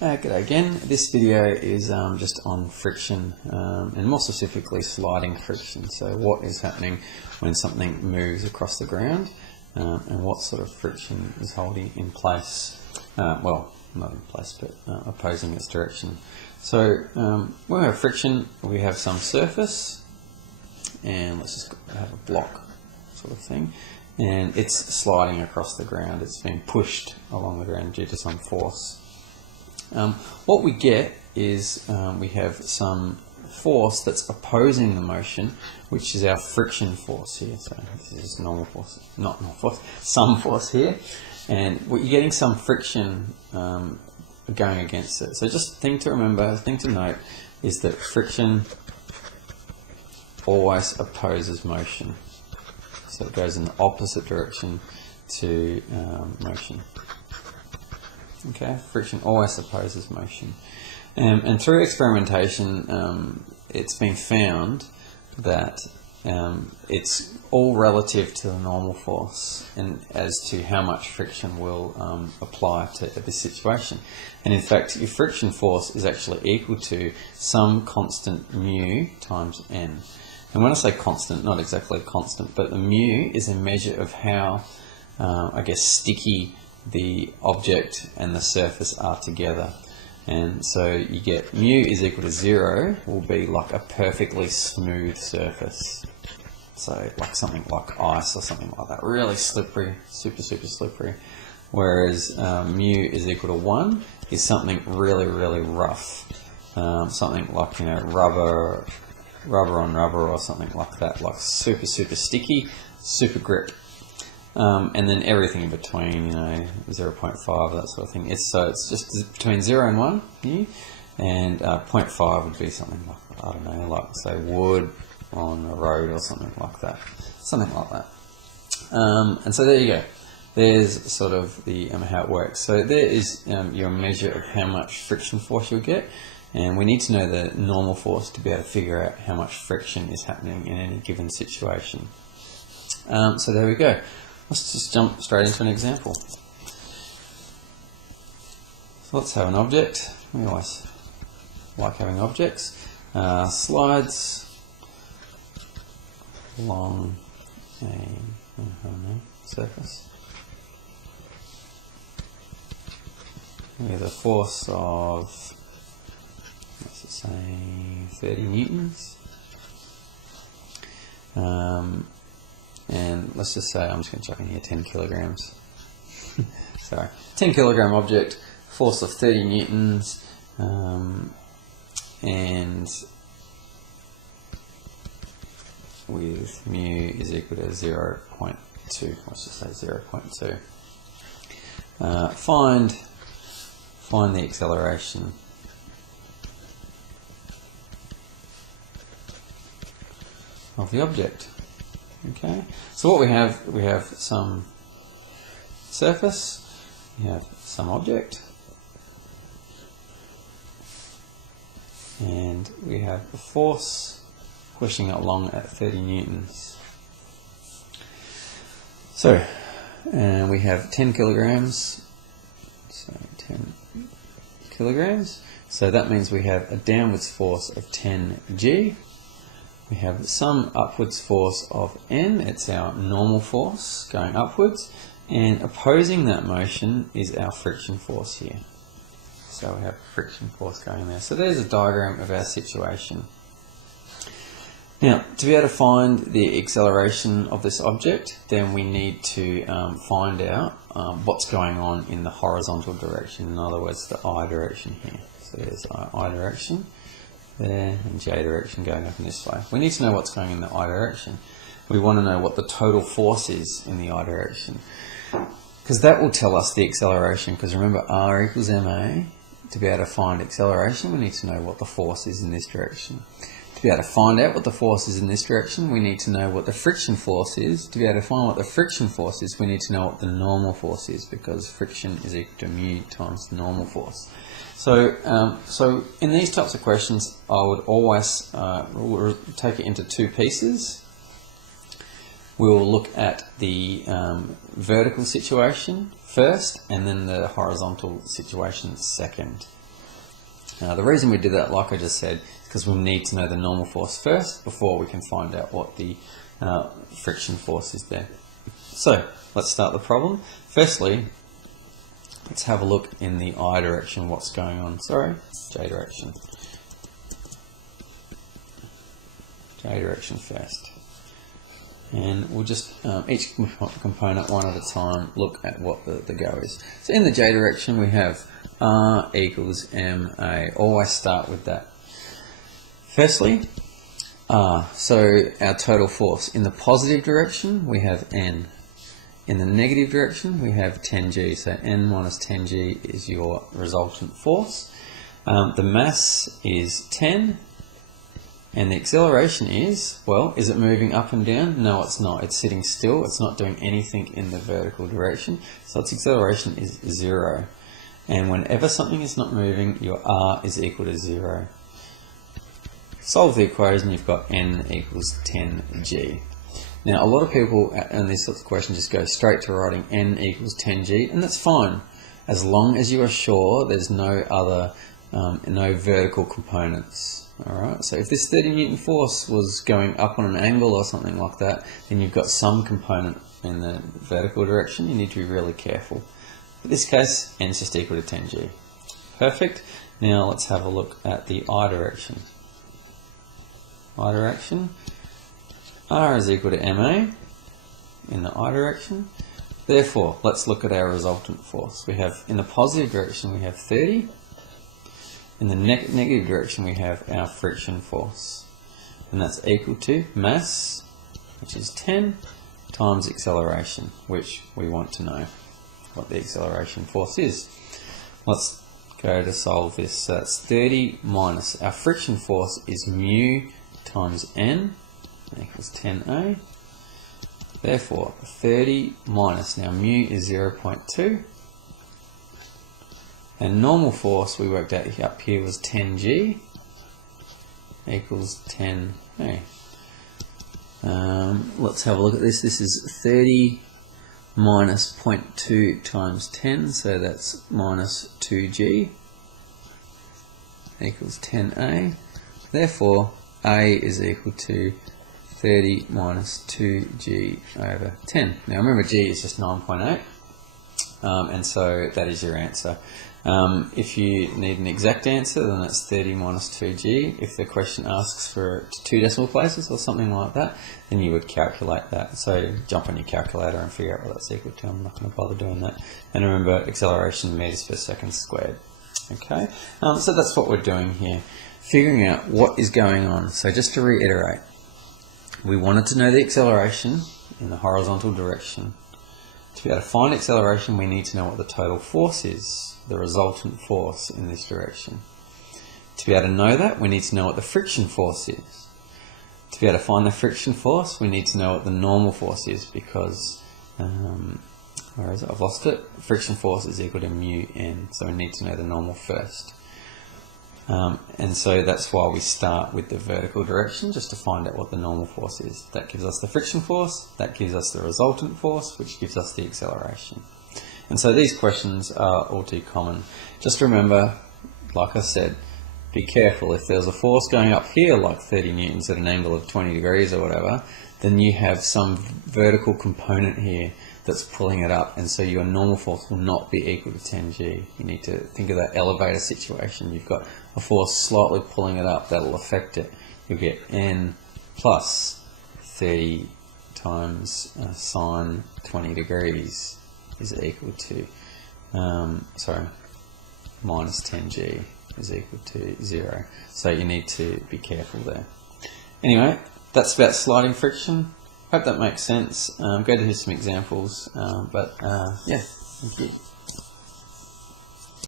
G'day again. This video is just on friction and more specifically sliding friction. So what is happening when something moves across the ground and what sort of friction is holding in place, well not in place but opposing its direction. So when we have friction we have some surface, and let's just have a block sort of thing, and it's sliding across the ground. It's being pushed along the ground due to some force. What we get is we have some force that's opposing the motion, which is our friction force here. So this is normal force, not normal force, some force here, and what you're getting some friction going against it. So just thing to remember, thing to note is that friction always opposes motion. So it goes in the opposite direction to motion. Okay, friction always opposes motion. And through experimentation, it's been found that it's all relative to the normal force and as to how much friction will apply to this situation. And in fact, your friction force is actually equal to some constant mu times n. And when I say constant, not exactly constant, but the mu is a measure of how, I guess, sticky the object and the surface are together. And so you get mu is equal to 0 will be like a perfectly smooth surface. So like something like ice or something like that, really slippery, super slippery. Whereas mu is equal to 1 is something really rough. Something like, you know, rubber on rubber or something like that, like super sticky, super grip. And then everything in between, you know, 0.5, that sort of thing. It's just between 0 and 1 mu, and 0.5 would be something like, I don't know, like say wood on a road or something like that. And so there you go. There's sort of the how it works. So there is your measure of how much friction force you'll get, and we need to know the normal force to be able to figure out how much friction is happening in any given situation. So there we go. Let's just jump straight into an example. So let's have an object. We always like having objects. Slides along a surface with a force of, let's just say, 30 newtons. And let's just say, I'm just going to chuck in here 10 kilograms. Sorry, 10 kilogram object, force of 30 newtons, and with mu is equal to 0.2. Let's just say 0.2. Find the acceleration. Of the object. Okay, so what we have some surface, we have some object, and we have a force pushing it along at 30 newtons. So, and we have 10 kilograms, so 10 kilograms, so that means we have a downwards force of 10 G. We have some upwards force of N, it's our normal force going upwards, and opposing that motion is our friction force here. So we have friction force going there. So there's a diagram of our situation. Now, to be able to find the acceleration of this object, then we need to find out what's going on in the horizontal direction, in other words the I direction here. So there's I direction there, and J direction going up in this way. We need to know what's going in the I direction. We want to know what the total force is in the I direction, because that will tell us the acceleration. Because remember, R equals ma. To be able to find acceleration, we need to know what the force is in this direction. To be able to find out what the force is in this direction, we need to know what the friction force is. To be able to find what the friction force is, we need to know what the normal force is, because friction is equal to mu times the normal force. So in these types of questions, I would always take it into two pieces. We'll look at the vertical situation first, and then the horizontal situation second. The reason we do that, like I just said, is because we need to know the normal force first before we can find out what the friction force is there. So let's start the problem. Firstly, let's have a look in the I direction, what's going on. Sorry, J direction. J direction first. And we'll just, each component one at a time, look at what the go is. So in the J direction we have R equals MA. Always start with that. Firstly, R. So our total force. In the positive direction we have N. In the negative direction we have 10G. So N minus 10G is your resultant force. The mass is 10. And the acceleration is, well, is it moving up and down? No, it's not. It's sitting still. It's not doing anything in the vertical direction. So its acceleration is 0. And whenever something is not moving, your R is equal to 0. Solve the equation, you've got N equals 10G. Now, a lot of people on these sorts of questions just go straight to writing N equals 10G, and that's fine, as long as you are sure there's no other, no vertical components. Alright, so if this 30 Newton force was going up on an angle or something like that, then you've got some component in the vertical direction. You need to be really careful. In this case, N is just equal to 10G. Perfect. Now let's have a look at the I direction. I direction. R is equal to MA in the I direction. Therefore, let's look at our resultant force. We have, in the positive direction, we have 30. In the negative direction we have our friction force, and that's equal to mass, which is 10, times acceleration, which we want to know what the acceleration force is. Let's go to solve this. So that's 30 minus, our friction force is mu times N equals 10A. Therefore 30 minus, now mu is 0.2. And normal force we worked out up here was 10G equals 10A. Let's have a look at this. This is 30 minus 0.2 times 10, so that's minus 2G equals 10A. Therefore, A is equal to 30 minus 2G over 10. Now remember, G is just 9.8, and so that is your answer. If you need an exact answer, then that's 30 minus 2G. If the question asks for 2 decimal places or something like that, then you would calculate that. So jump on your calculator and figure out what that's equal to. I'm not going to bother doing that. And remember, acceleration meters per second squared. Okay, so that's what we're doing here, figuring out what is going on. So just to reiterate, we wanted to know the acceleration in the horizontal direction. To be able to find acceleration, we need to know what the total force is, the resultant force in this direction. To be able to know that, we need to know what the friction force is. To be able to find the friction force, we need to know what the normal force is, because, where is it? I've lost it. Friction force is equal to mu n, so we need to know the normal first. And so that's why we start with the vertical direction, just to find out what the normal force is. That gives us the friction force, that gives us the resultant force, which gives us the acceleration. And so these questions are all too common. Just remember, like I said, be careful. If there's a force going up here, like 30 newtons at an angle of 20 degrees or whatever, then you have some vertical component here that's pulling it up, and so your normal force will not be equal to 10G. You need to think of that elevator situation. You've got a force slightly pulling it up, that'll affect it. You'll get N plus 30 times sine 20 degrees is equal to, minus 10G is equal to 0. So you need to be careful there. Anyway, that's about sliding friction. Hope that makes sense. Go to hear some examples, yeah, thank you.